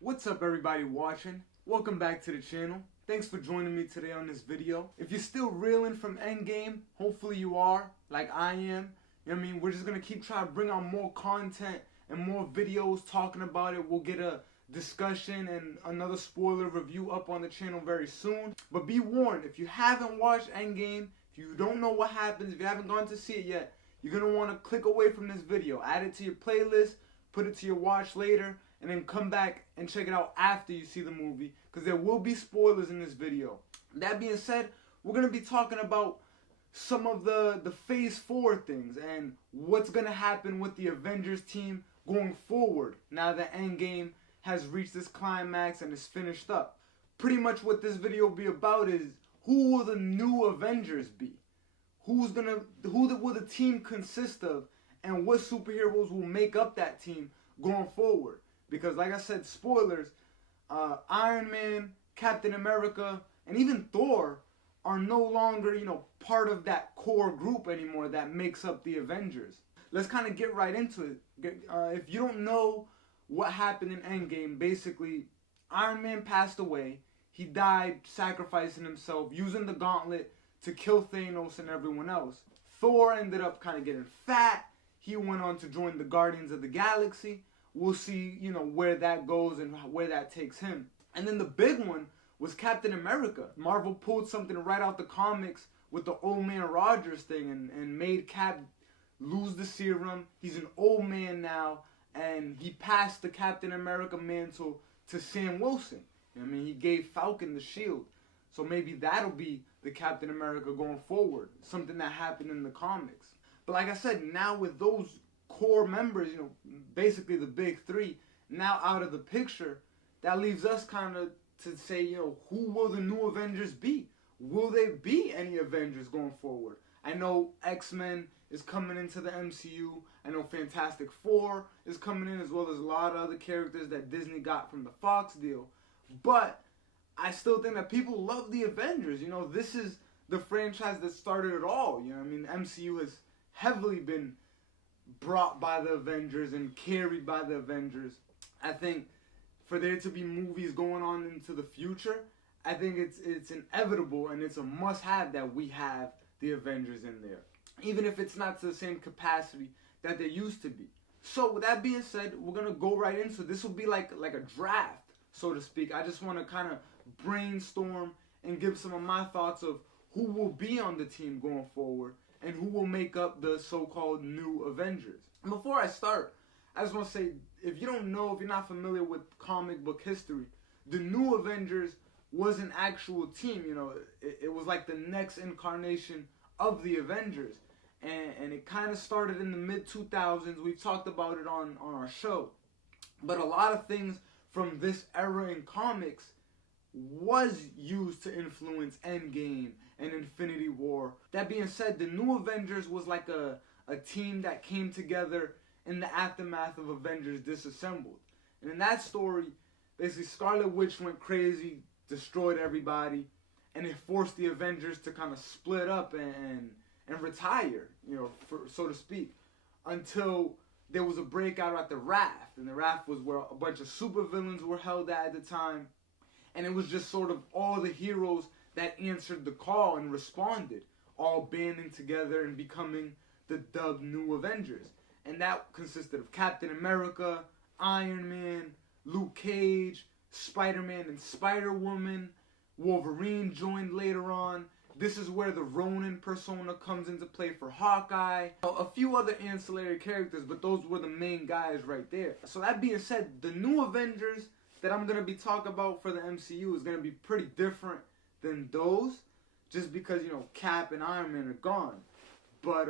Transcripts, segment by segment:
What's up everybody watching? Welcome back to the channel. Thanks for joining me today on this video. If you're still reeling from Endgame, hopefully you are, like I am. You know what I mean? We're just going to keep trying to bring out more content and more videos talking about it. We'll get a discussion and another spoiler review up on the channel very soon. But be warned, if you haven't watched Endgame, if you don't know what happens, if you haven't gone to see it yet, you're going to want to click away from this video. Add it to your playlist, put it to your watch later, and then come back and check it out after you see the movie, because there will be spoilers in this video. That being said, we're going to be talking about some of the phase 4 things and what's going to happen with the Avengers team going forward now that Endgame has reached this climax and is finished up. Pretty much what this video will be about is who will the new Avengers be? Who will the team consist of, and what superheroes will make up that team going forward? Because like I said, spoilers, Iron Man, Captain America, and even Thor are no longer, part of that core group anymore that makes up the Avengers. Let's kind of get right into it. If you don't know what happened in Endgame, basically, Iron Man passed away. He died sacrificing himself, using the gauntlet to kill Thanos and everyone else. Thor ended up kind of getting fat. He went on to join the Guardians of the Galaxy. We'll see, where that goes and where that takes him. And then the big one was Captain America. Marvel pulled something right out the comics with the old man Rogers thing and made Cap lose the serum. He's an old man now, and he passed the Captain America mantle to Sam Wilson. He gave Falcon the shield. So maybe that'll be the Captain America going forward. Something that happened in the comics. But like I said, now with those core members, basically the big three, now out of the picture, that leaves us kind of to say, who will the new Avengers be? Will there be any Avengers going forward? I know X-Men is coming into the MCU. I know Fantastic Four is coming in, as well as a lot of other characters that Disney got from the Fox deal. But I still think that people love the Avengers. This is the franchise that started it all. MCU has heavily been brought by the Avengers and carried by the Avengers. I think for there to be movies going on into the future, I think it's inevitable and it's a must-have that we have the Avengers in there, even if it's not to the same capacity that they used to be. So with that being said, we're gonna go right into this. Will be like a draft, so to speak. I just want to kind of brainstorm and give some of my thoughts of who will be on the team going forward and who will make up the so-called new Avengers. And before I start, I just want to say, if you don't know, if you're not familiar with comic book history, the new Avengers was an actual team. It was like the next incarnation of the Avengers. And it kind of started in the mid-2000s. We've talked about it on our show. But a lot of things from this era in comics was used to influence Endgame and Infinity War. That being said, the new Avengers was like a team that came together in the aftermath of Avengers Disassembled. And in that story, basically Scarlet Witch went crazy, destroyed everybody, and it forced the Avengers to kind of split up and retire, so to speak, until there was a breakout at the Raft. And the Raft was where a bunch of supervillains were held at the time. And it was just sort of all the heroes that answered the call and responded, all banding together and becoming the dubbed New Avengers. And that consisted of Captain America, Iron Man, Luke Cage, Spider-Man and Spider-Woman. Wolverine joined later on. This is where the Ronin persona comes into play for Hawkeye. A few other ancillary characters, but those were the main guys right there. So that being said, the new Avengers that I'm going to be talking about for the MCU is going to be pretty different than those, just because, Cap and Iron Man are gone. But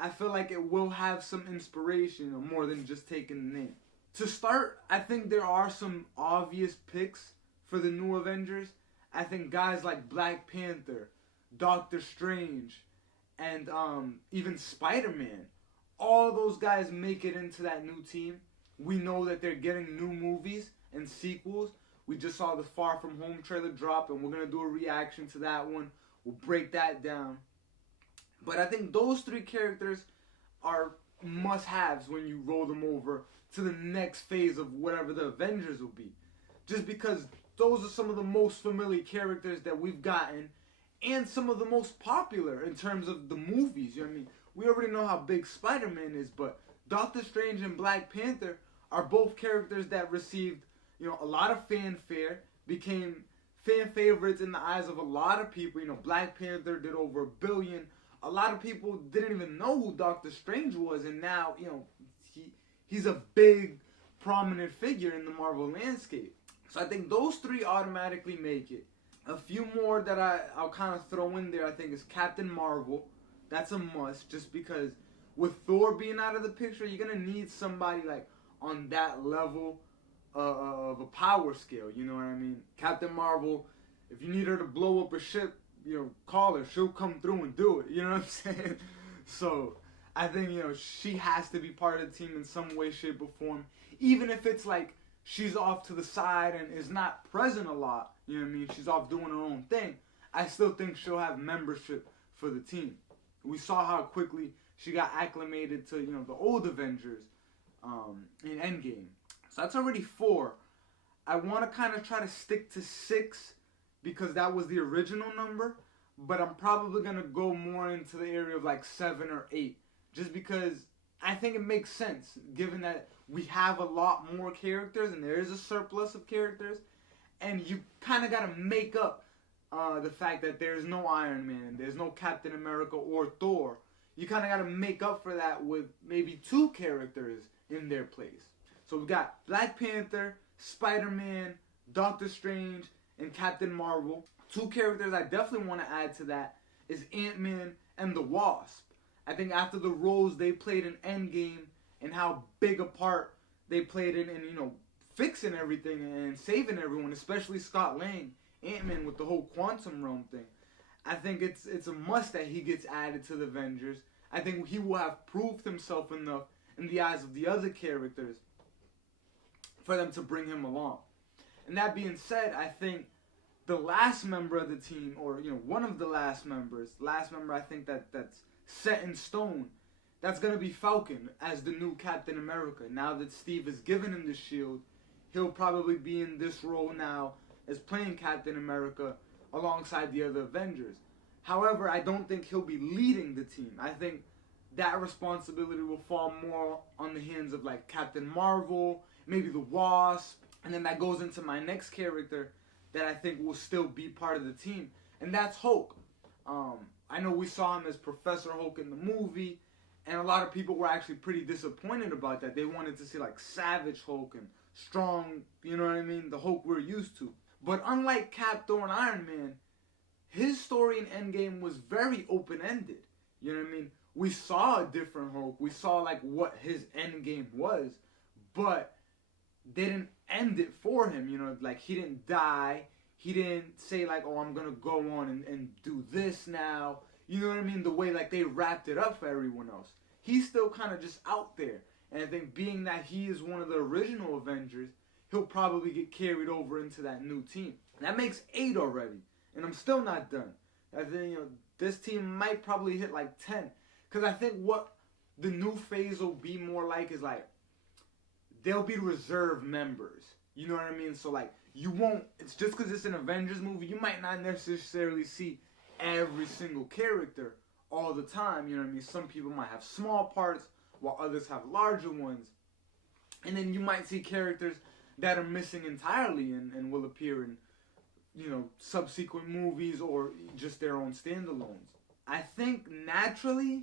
I feel like it will have some inspiration, more than just taking the name. To start, I think there are some obvious picks for the new Avengers. I think guys like Black Panther, Doctor Strange, and even Spider-Man, all those guys make it into that new team. We know that they're getting new movies and sequels. We just saw the Far From Home trailer drop, and we're going to do a reaction to that one. We'll break that down. But I think those three characters are must-haves when you roll them over to the next phase of whatever the Avengers will be. Just because those are some of the most familiar characters that we've gotten, and some of the most popular in terms of the movies. You know what I mean? We already know how big Spider-Man is, but Doctor Strange and Black Panther are both characters that received, a lot of fanfare, became fan favorites in the eyes of a lot of people. Black Panther did over $1 billion. A lot of people didn't even know who Doctor Strange was, and now, he's a big, prominent figure in the Marvel landscape. So I think those three automatically make it. A few more that I'll kind of throw in there, I think, is Captain Marvel. That's a must, just because with Thor being out of the picture, you're going to need somebody like on that level of a power scale, you know what I mean? Captain Marvel, if you need her to blow up a ship, call her. She'll come through and do it, you know what I'm saying? So I think, she has to be part of the team in some way, shape, or form. Even if it's like she's off to the side and is not present a lot, you know what I mean? She's off doing her own thing. I still think she'll have membership for the team. We saw how quickly she got acclimated to, the old Avengers in Endgame. So that's already 4. I want to kind of try to stick to 6 because that was the original number. But I'm probably going to go more into the area of like 7 or 8. Just because I think it makes sense, given that we have a lot more characters and there is a surplus of characters. And you kind of got to make up the fact that there's no Iron Man, there's no Captain America or Thor. You kind of got to make up for that with maybe 2 characters in their place. So we got Black Panther, Spider-Man, Doctor Strange, and Captain Marvel. 2 characters I definitely want to add to that is Ant-Man and the Wasp. I think after the roles they played in Endgame and how big a part they played in fixing everything and saving everyone, especially Scott Lang, Ant-Man with the whole quantum realm thing. I think it's a must that he gets added to the Avengers. I think he will have proved himself enough in the eyes of the other characters for them to bring him along. And that being said, I think the last member of the team, or one of the last member I think that's set in stone, that's going to be Falcon as the new Captain America. Now that Steve has given him the shield, he'll probably be in this role now as playing Captain America alongside the other Avengers. However, I don't think he'll be leading the team. I think that responsibility will fall more on the hands of like Captain Marvel, maybe the Wasp, and then that goes into my next character that I think will still be part of the team, and that's Hulk. I know we saw him as Professor Hulk in the movie, and a lot of people were actually pretty disappointed about that. They wanted to see like Savage Hulk and strong, you know what I mean, the Hulk we're used to. But unlike Cap, Thor, and Iron Man, his story in Endgame was very open-ended. You know what I mean? We saw a different Hulk. We saw like what his Endgame was, but they didn't end it for him. Like he didn't die. He didn't say like, oh, I'm going to go on and do this now. You know what I mean? The way like they wrapped it up for everyone else. He's still kind of just out there. And I think being that he is one of the original Avengers, he'll probably get carried over into that new team. That makes 8 already. And I'm still not done. I think, this team might probably hit like 10. Because I think what the new phase will be more like is like, they'll be reserve members. You know what I mean? So like, you won't, it's just because it's an Avengers movie, you might not necessarily see every single character all the time. You know what I mean? Some people might have small parts, while others have larger ones. And then you might see characters that are missing entirely and will appear in, subsequent movies or just their own standalones. I think naturally,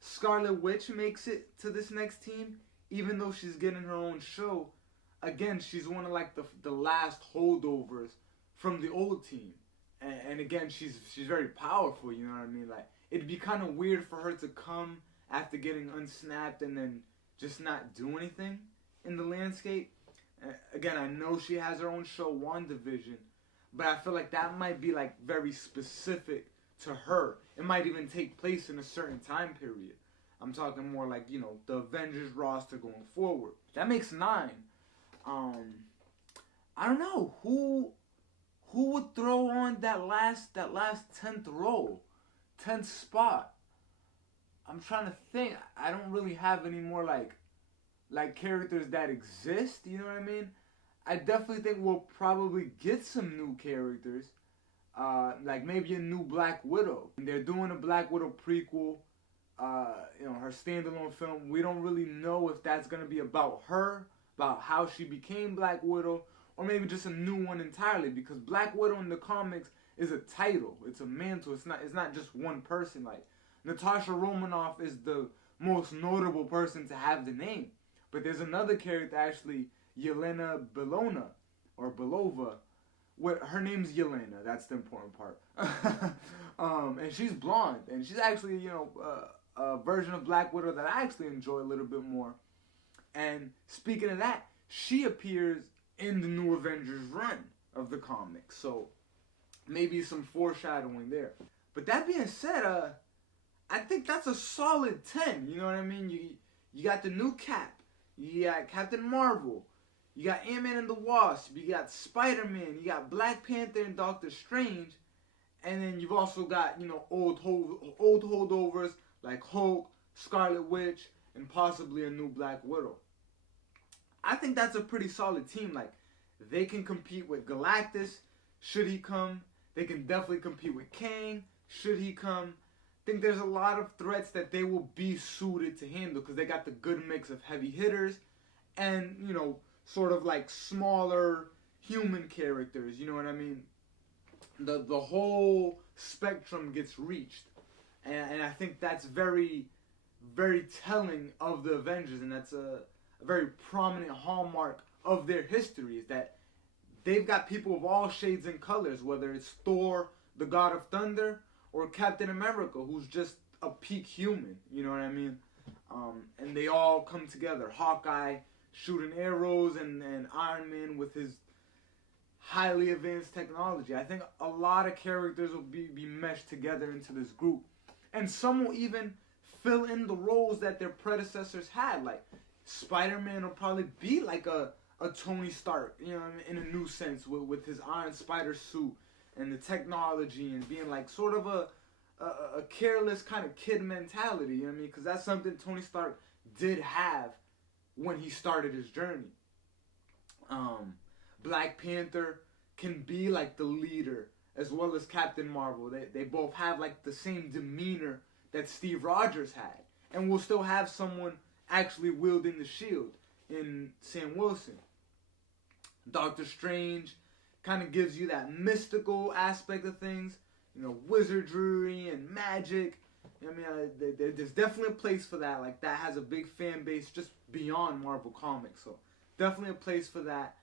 Scarlet Witch makes it to this next team, even though she's getting her own show. Again, she's one of like the last holdovers from the old team. And again, she's very powerful, you know what I mean? Like, it'd be kind of weird for her to come after getting unsnapped and then just not do anything in the landscape. Again, I know she has her own show, WandaVision, but I feel like that might be like very specific to her. It might even take place in a certain time period. I'm talking more like, the Avengers roster going forward. That makes 9. I don't know who would throw on that last 10th role, 10th spot. I'm trying to think. I don't really have any more like like characters that exist, you know what I mean? I definitely think we'll probably get some new characters, like maybe a new Black Widow. And they're doing a Black Widow prequel, her standalone film. We don't really know if that's gonna be about her, about how she became Black Widow, or maybe just a new one entirely. Because Black Widow in the comics is a title, it's a mantle. It's not just one person. Like Natasha Romanoff is the most notable person to have the name, but there's another character actually, Yelena Belova, or Belova. What her name's Yelena. That's the important part. And she's blonde, and she's actually a version of Black Widow that I actually enjoy a little bit more. And speaking of that, she appears in the new Avengers run of the comics, so maybe some foreshadowing there. But that being said, I think that's a solid 10. You know what I mean? You got the new Cap, you got Captain Marvel, you got Ant-Man and the Wasp, you got Spider-Man, you got Black Panther and Doctor Strange, and then you've also got, old holdovers like Hulk, Scarlet Witch, and possibly a new Black Widow. I think that's a pretty solid team. Like, they can compete with Galactus, should he come. They can definitely compete with Kang, should he come. I think there's a lot of threats that they will be suited to handle because they got the good mix of heavy hitters and, sort of like smaller human characters, you know what I mean? The whole spectrum gets reached. And I think that's very, very telling of the Avengers, and that's a very prominent hallmark of their history, is that they've got people of all shades and colors, whether it's Thor, the God of Thunder, or Captain America, who's just a peak human, you know what I mean? And they all come together. Hawkeye shooting arrows, and Iron Man with his highly advanced technology. I think a lot of characters will be meshed together into this group. And some will even fill in the roles that their predecessors had. Like, Spider-Man will probably be like a Tony Stark, in a new sense, with his Iron Spider suit and the technology, and being like sort of a careless kind of kid mentality, you know what I mean? Because that's something Tony Stark did have when he started his journey. Black Panther can be like the leader, as well as Captain Marvel. They both have like the same demeanor that Steve Rogers had. And we'll still have someone actually wielding the shield in Sam Wilson. Doctor Strange kind of gives you that mystical aspect of things, wizardry and magic. I mean, there's definitely a place for that. Like, that has a big fan base just beyond Marvel Comics. So definitely a place for that.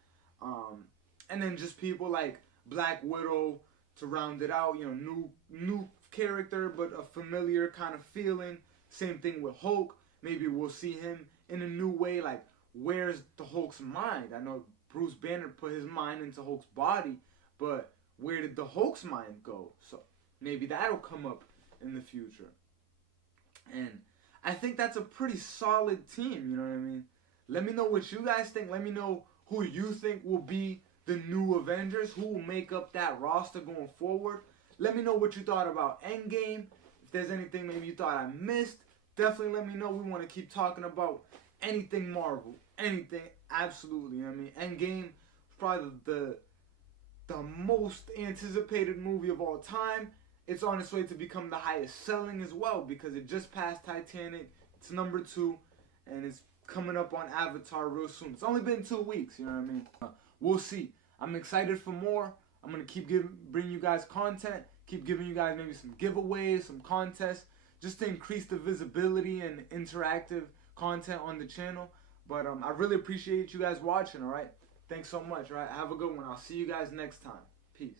And then just people like Black Widow to round it out. New character, but a familiar kind of feeling. Same thing with Hulk. Maybe we'll see him in a new way. Like, where's the Hulk's mind? I know Bruce Banner put his mind into Hulk's body, but where did the Hulk's mind go? So maybe that'll come up in the future. And I think that's a pretty solid team, you know what I mean? Let me know what you guys think. Let me know who you think will be the new Avengers, who will make up that roster going forward. Let me know what you thought about Endgame. If there's anything maybe you thought I missed, definitely let me know. We want to keep talking about anything Marvel. Anything, absolutely. You know what I mean? Endgame is probably the most anticipated movie of all time. It's on its way to become the highest selling as well, because it just passed Titanic. It's number 2, and it's coming up on Avatar real soon. It's only been 2 weeks, you know what I mean? We'll see. I'm excited for more. I'm going to keep bringing you guys content, keep giving you guys maybe some giveaways, some contests, just to increase the visibility and interactive content on the channel. But I really appreciate you guys watching, all right? Thanks so much, all right? Have a good one. I'll see you guys next time. Peace.